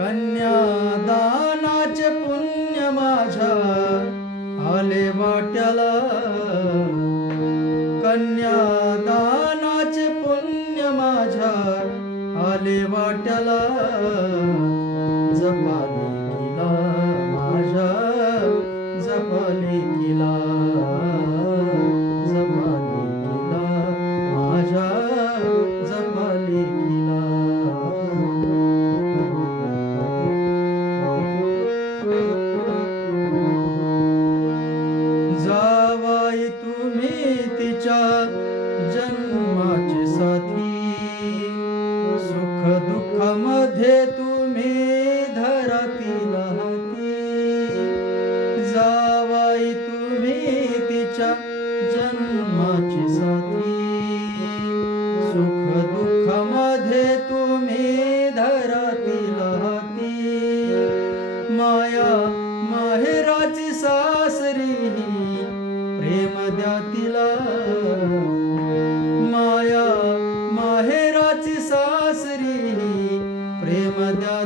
कन्यादानाचे पुण्य माझ्या आले वाट्याला. कन्यादानाचे पुण्य माझ्या आले वाट्याला. जपाली किला माझ्या जपाली किला तिच्या जन्माची साथी सुख दुःखमध्ये तुम्ही धरातील हाती. माया माहेराची सासरी प्रेम द्या तिला. माया माहेराची सासरी प्रेम द्या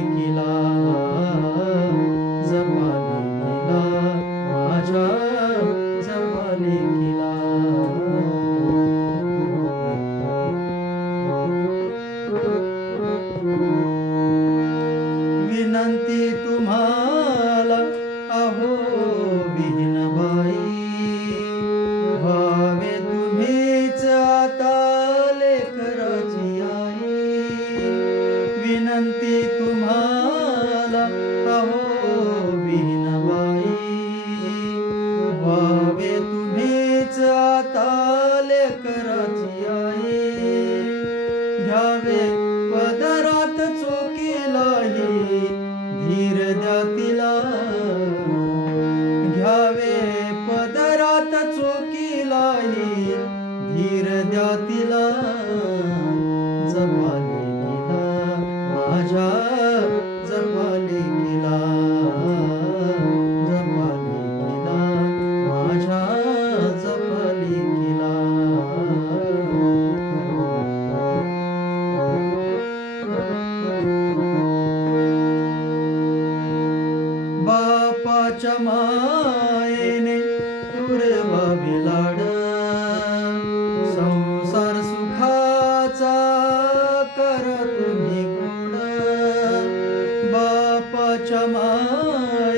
जपाले হবে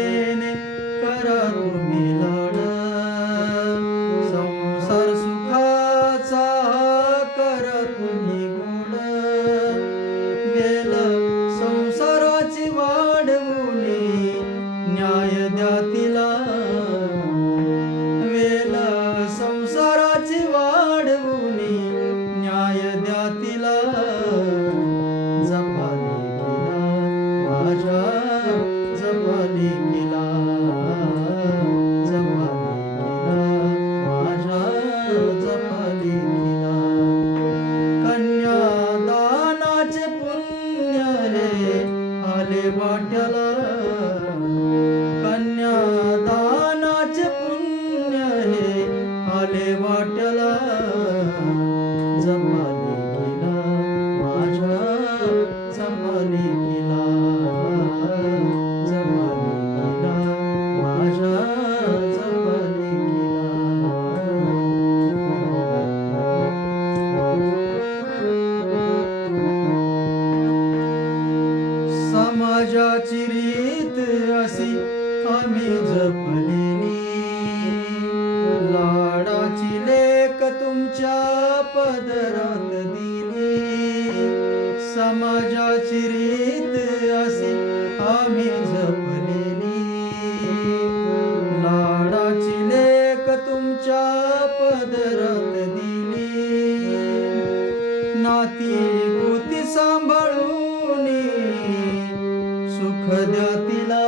এনে वाट्याला जपाले केला माझ्या जपाले केला जपाले केला माझ्या जपाले केला समाजाची रीत अशी आम्ही जपली. तुमच्या पदरात दिली समाजाची रीत अशी आम्ही जपलेली. लाडाची लेख तुमच्या पदरात दिली. नाती गोती सांभाळून सुख द्या तिला